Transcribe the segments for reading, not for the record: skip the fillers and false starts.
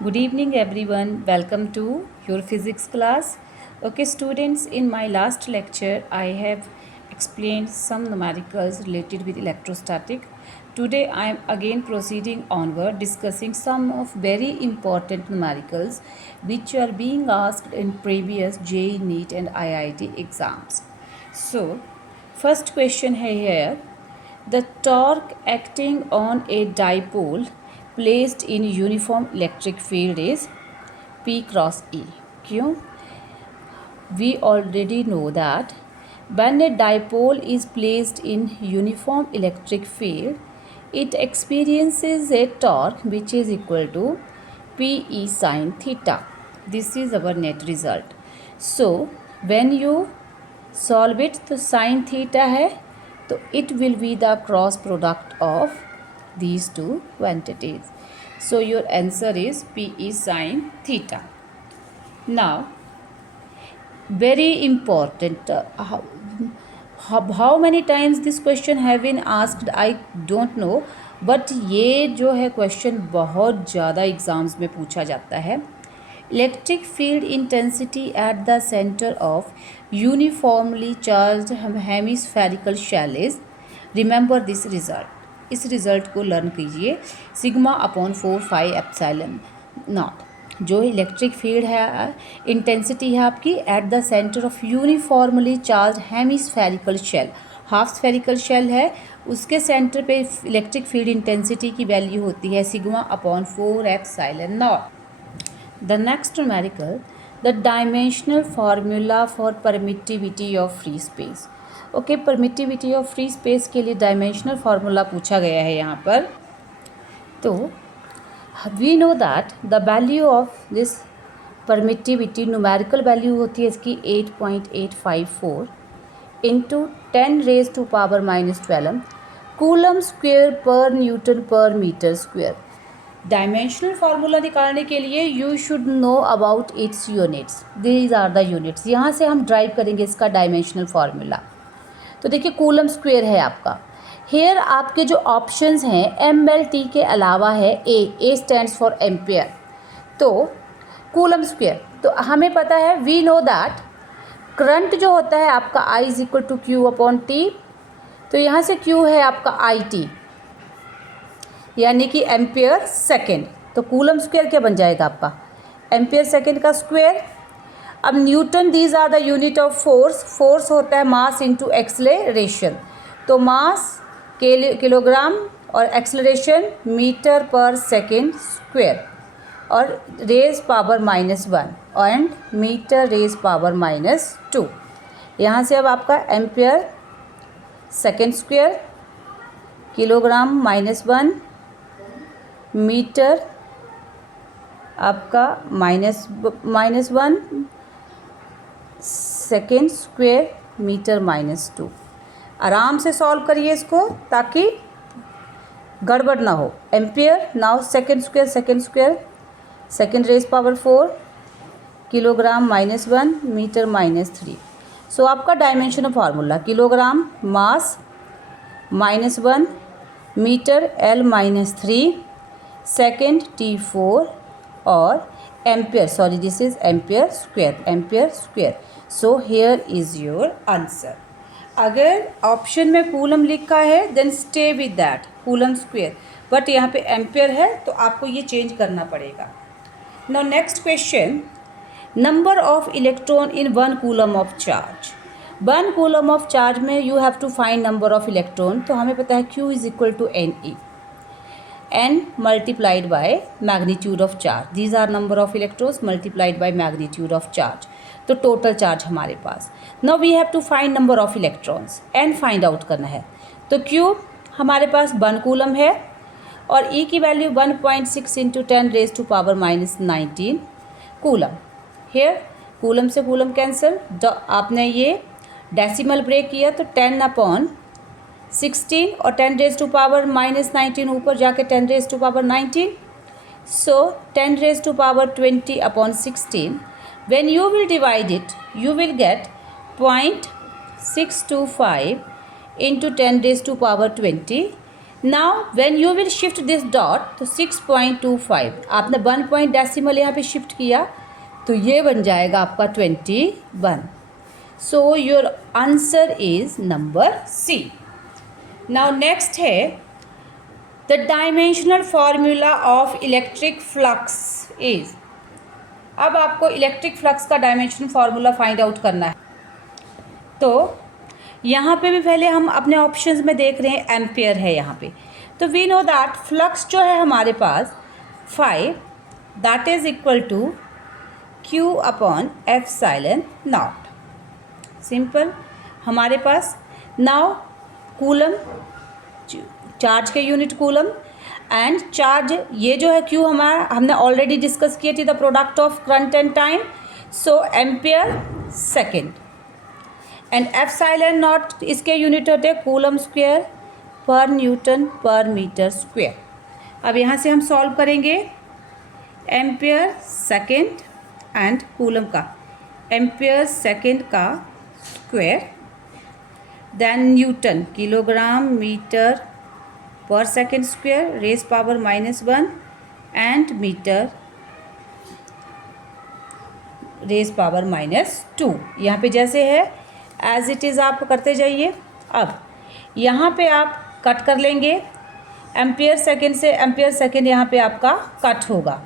Good evening, everyone. Welcome to your physics class. Okay, students, in my last lecture, I have explained some numericals related with electrostatic. Today, I am again proceeding onward, discussing some of very important numericals which are being asked in previous JEE, NEET, and IIT exams. So, first question है here. The torque acting on a dipole placed in uniform electric field is P cross E. क्यों? We already know that when a dipole is placed in uniform electric field, it experiences a torque which is equal to Pe sin theta. This is our net result. So, when you solve it, तो sin theta है, तो it will be the cross product of these two quantities. So, your answer is Pe sin theta. Now, very important. How many times this question have been asked I don't know, but ये जो है question बहुत ज़्यादा exams में पूछा जाता है. Electric field intensity at the centre of uniformly charged hemispherical shell is. Remember this result. इस रिजल्ट को लर्न कीजिए. Sigma upon 4 epsilon not. जो इलेक्ट्रिक फील्ड है इंटेंसिटी है आपकी at the centre of uniformly charged hemispherical shell. Half spherical shell है, उसके centre पे इलेक्ट्रिक फील्ड इंटेंसिटी की वैल्यू होती है sigma upon 4 epsilon not. The next numerical, the dimensional formula for permittivity of free space. Okay, permittivity of free space के लिए dimensional formula पूछा गया है यहाँ पर. तो we know that the value of this permittivity numerical value होती है इसकी 8.854 into 10 raised to power minus 12 coulomb square पर न्यूटन पर मीटर स्क्वेयर. डायमेंशनल फार्मूला निकालने के लिए you should know about its units. These are the units. यहाँ से हम ड्राइव करेंगे इसका डायमेंशनल फार्मूला. तो देखिए कूलम स्क्वेयर है आपका. हेयर आपके जो ऑप्शंस हैं MLT के अलावा है ए स्टैंड्स फॉर एम्पेयर. तो कूलम स्क्वेयर तो हमें पता है वी नो दैट करंट जो होता है आपका I is equal to Q upon T. तो यहाँ से Q है आपका IT यानी कि एम्पेयर सेकेंड. तो कूलम स्क्वायर क्या बन जाएगा आपका एम्पेयर सेकेंड का स्क्वायर. अब newton these are the unit of force. Force होता है मास इनटू एक्सेलरेशन. तो मास किलोग्राम और एक्सेलरेशन मीटर पर सेकेंड स्क्वायर और raise power -1 and metre raise power -2. यहाँ से अब आपका ampere second square kilogram -1 metre आपका -1 सेकेंड स्क्वायर मीटर -2. आराम से सॉल्व करिए इसको ताकि गड़बड़ ना हो. Ampere now second square second raise power 4 kilogram -1 metre -3. So आपका dimension formula kilogram mass -1 metre L-3 second T4 और ampere this is ampere square. So here is your answer. अगर ऑप्शन में कूलम लिखा है then stay with that coulomb square, but यहाँ पे ampere है तो आपको ये चेंज करना पड़ेगा. Now next question, number of electron in 1 coulomb of charge. 1 coulomb of charge में you have to find number of electron. तो हमें पता है Q is equal to NE n multiplied by magnitude of charge. These are number of electrons multiplied by magnitude of charge. तो total charge हमारे पास. Now we have to find number of electrons and find out करना है. तो Q हमारे पास 1 coulomb है और E की value 1.6 into 10 raise to power -19 coulomb. Here coulomb से कूलम कैंसिल. आपने ये डेसिमल ब्रेक किया तो 10/16 और 10 रेज टू पावर -19 ऊपर जाके 10 raise to power 19. So 10 raise to power 20/16. When you will divide it, you will get 0.625 into 10 raised to power 20. Now when you will shift this dot तो 6.25 आपने 1 point decimal यहाँ पे shift किया तो ये बन जाएगा आपका 21. So your answer is number C. Now next है the dimensional formula of electric flux is. अब आपको इलेक्ट्रिक फ्लक्स का डायमेंशनल फार्मूला फाइंड आउट करना है. तो यहाँ पे भी पहले हम अपने ऑप्शंस में देख रहे हैं एम्पियर है यहाँ पे. तो वी नो दैट फ्लक्स जो है हमारे पास 5 that is equal to Q upon epsilon not. Simple हमारे पास. नाउ कूलम चार्ज के यूनिट कूलम एंड चार्ज ये जो है Q हमारा हमने ऑलरेडी डिस्कस किए थे the product of current and time. So ampere second and epsilon naught इसके यूनिट होते हैं कूलम स्क्वायर पर न्यूटन पर मीटर स्क्वायर. अब यहाँ से हम सॉल्व करेंगे एम्पियर सेकेंड एंड कूलम का एम्पियर सेकेंड का square then newton kilogram metre पर second square raise power -1 and metre raise power -2. यहाँ पे जैसे है एज इट इज़ आप करते जाइए. अब यहाँ पे आप कट कर लेंगे एम्पियर सेकेंड से एम्पियर सेकेंड यहाँ पे आपका कट होगा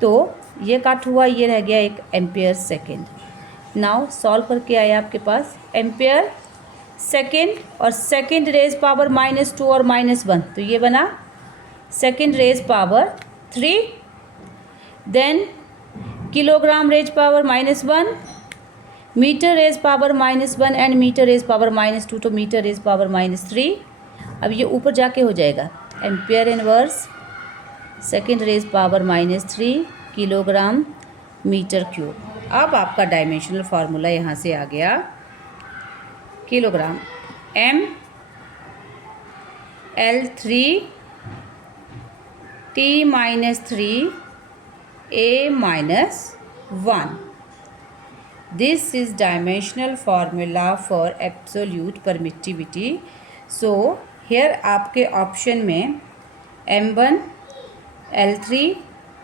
तो ये कट हुआ ये रह गया एक एम्पियर सेकेंड. नाउ सॉल्व करके आए आपके पास एम्पियर सेकेंड और सेकेंड रेज पावर -2 और -1 तो ये बना second raise power 3 then kilogram raise power -1 metre raise power -1 and metre raise power -2 तो मीटर रेज पावर -3. अब ये ऊपर जाके हो जाएगा ampere inverse second raise power -3 kilogram metre cube. अब आपका डायमेंशनल फार्मूला यहाँ से आ गया kilogram m L3 T -3 A -1. This is dimensional formula for absolute permittivity. So here आपके ऑप्शन में M1 L3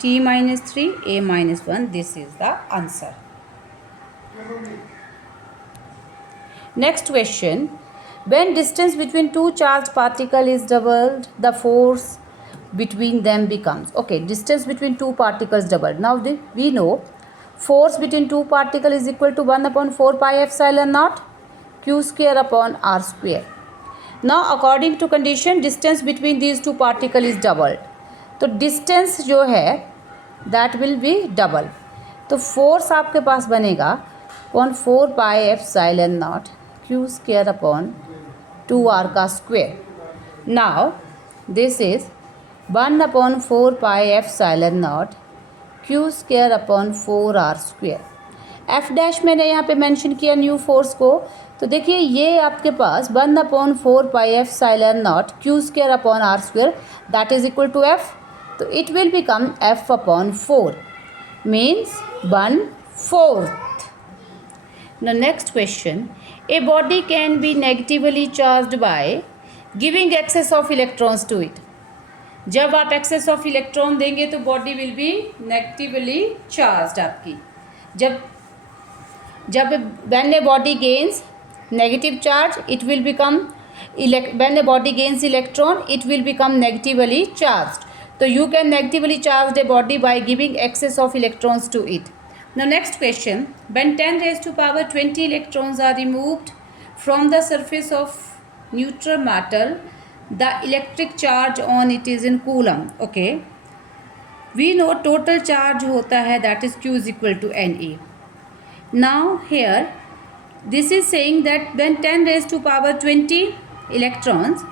T -3 A -1 this is the answer. Next question. When distance between two charged particles is doubled, the force between them becomes. Okay, distance between two particles doubled. Now we know force between two particles is equal to 1/4 pi epsilon naught Q square upon R square. Now according to condition distance between these two particles is doubled. तो distance जो है that will be double. तो force आपके पास बनेगा 1/4 pi epsilon naught Q square upon 2R का square. Now this is 1/4 pi epsilon naught Q square upon 4R square. F dash मैंने यहाँ पे मेंशन किया न्यू फोर्स को. तो देखिए ये आपके पास 1/4 pi epsilon naught Q square upon R square that is equal to F. तो it will become F upon 4 means 1/4. Now next question. A body can be negatively charged by giving excess of electrons to it. जब आप excess of electron देंगे तो body will be negatively charged आपकी. जब when a body gains negative charge it will become when a body gains electron it will become negatively charged. So you can negatively charge a body by giving excess of electrons to it. Now next question. When 10 raised to power 20 electrons are removed from the surface of neutral metal, the electric charge on it is in coulomb. Okay. We know total charge होता है that is Q is equal to NE. Now here this is saying that when 10 raised to power 20 electrons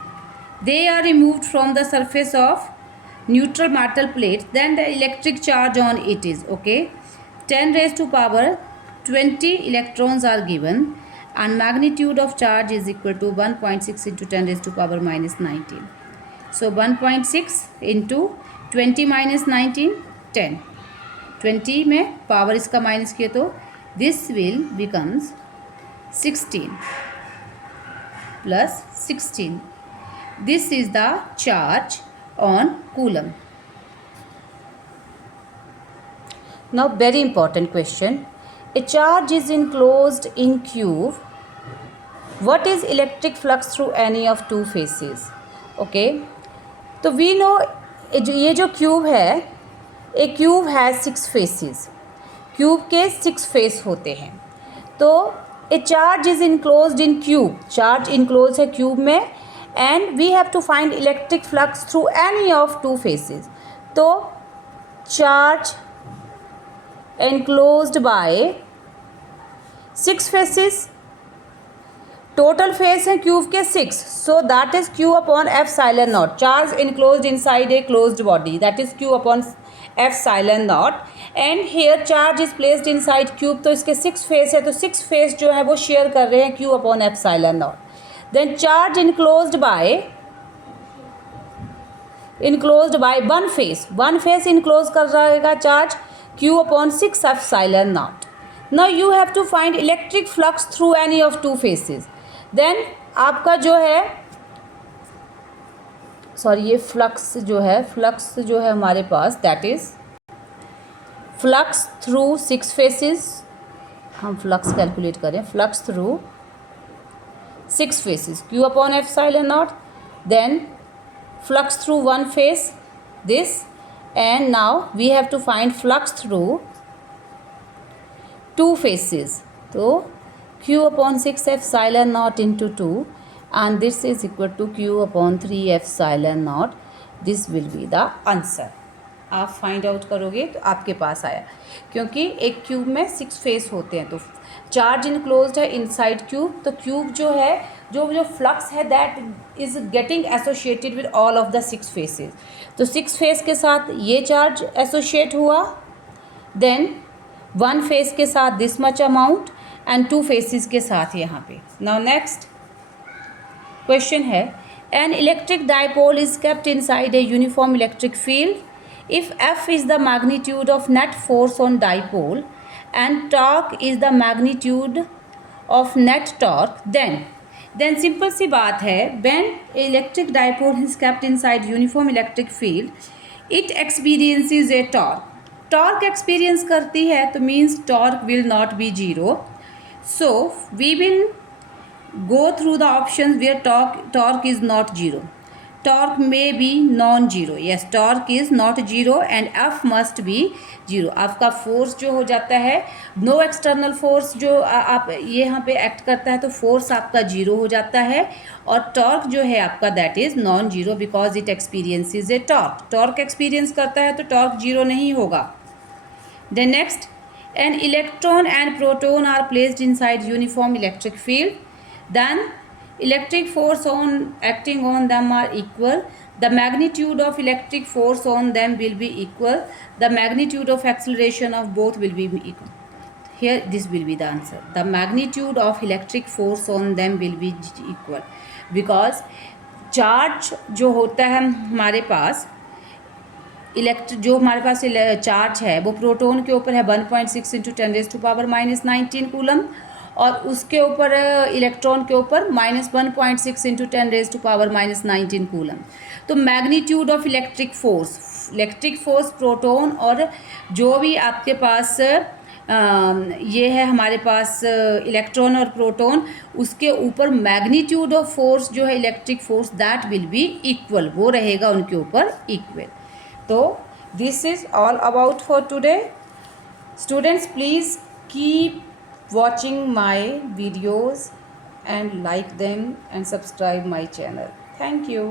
they are removed from the surface of neutral metal plate, then the electric charge on it is okay. 10 raised to power 20 electrons are given and magnitude of charge is equal to 1.6 into 10 raised to power -19. So 1.6 into 20 minus 19 10. 20 में power इसका minus किए तो this will becomes 16 plus 16. This is the charge on coulomb. Now very important question. A charge is enclosed in cube. What is electric flux through any of two faces? Okay, तो we know ये जो cube है, a cube has 6 faces. Cube के 6 face होते हैं. तो a charge is enclosed in cube. Charge enclose है cube में and we have to find electric flux through any of two faces. तो charge enclosed by 6 faces. Total face है cube के 6, so that is Q upon epsilon naught. Charge enclosed inside a closed body, that is Q upon epsilon not. And here charge is placed inside cube. तो इसके 6 face है, तो 6 face जो है वो share कर रहे हैं Q upon epsilon not. Then charge enclosed by one face. One face enclose कर रहेगा charge Q upon 6 F epsilon naught. Now you have to find electric flux through any of two faces. Then आपका जो है ये flux जो है हमारे पास, that is flux through 6 faces. हम फ्लक्स कैलकुलेट करें. Flux through 6 faces Q upon F epsilon naught. Then flux through one face, this. And now we have to find flux through two faces. So Q upon 6 F epsilon naught into 2, and this is equal to Q upon 3 F epsilon naught. This will be the answer. आप find out करोगे तो आपके पास आया, क्योंकि एक cube में 6 face होते हैं. तो चार्ज इनक्लोज्ड है इनसाइड क्यूब. तो क्यूब जो है जो फ्लक्स है that is getting associated with all of the 6 faces. तो 6 फेस के साथ ये चार्ज एसोशिएट हुआ, देन 1 फेस के साथ this much amount and 2 faces के साथ यहाँ पे. नाउ नेक्स्ट क्वेश्चन है, an electric dipole is kept inside a uniform electric field. If F is the magnitude of net force on dipole and torque is the magnitude of net torque, then simple सी बात है, when electric dipole is kept inside uniform electric field, it experiences a torque. Torque experience करती है तो means torque will not be 0. So we will go through the options where torque is not 0. Torque may be non-zero. Yes, torque is not zero and F must be 0. आपका force जो हो जाता है, no external force जो आप ये यहाँ पे एक्ट करता है, तो फोर्स आपका 0 हो जाता है. और टॉर्क जो है आपका that is non zero because it experiences a torque. Torque experience करता है तो टॉर्क 0 नहीं होगा. Then next, an electron and proton are placed inside uniform electric field. Then electric force acting on them are equal. The magnitude of electric force on them will be equal. The magnitude of acceleration of both will be equal. Here this will be the answer. The magnitude of electric force on them will be equal because charge जो होता है हमारे पास जो हमारे पास charge है वो proton के ऊपर है 1.6 इंटू 10⁻⁻19 कूलम, और उसके ऊपर इलेक्ट्रॉन के ऊपर -1.6 इंटू 10⁻⁻19 कूलम. तो magnitude of electric force proton और जो भी आपके पास ये है हमारे पास इलेक्ट्रॉन और प्रोटोन, उसके ऊपर मैग्नीट्यूड ऑफ फोर्स जो है electric force that will be equal, वो रहेगा उनके ऊपर इक्वल. तो this is all about for today. Students please keep watching my videos and like them and subscribe my channel. Thank you.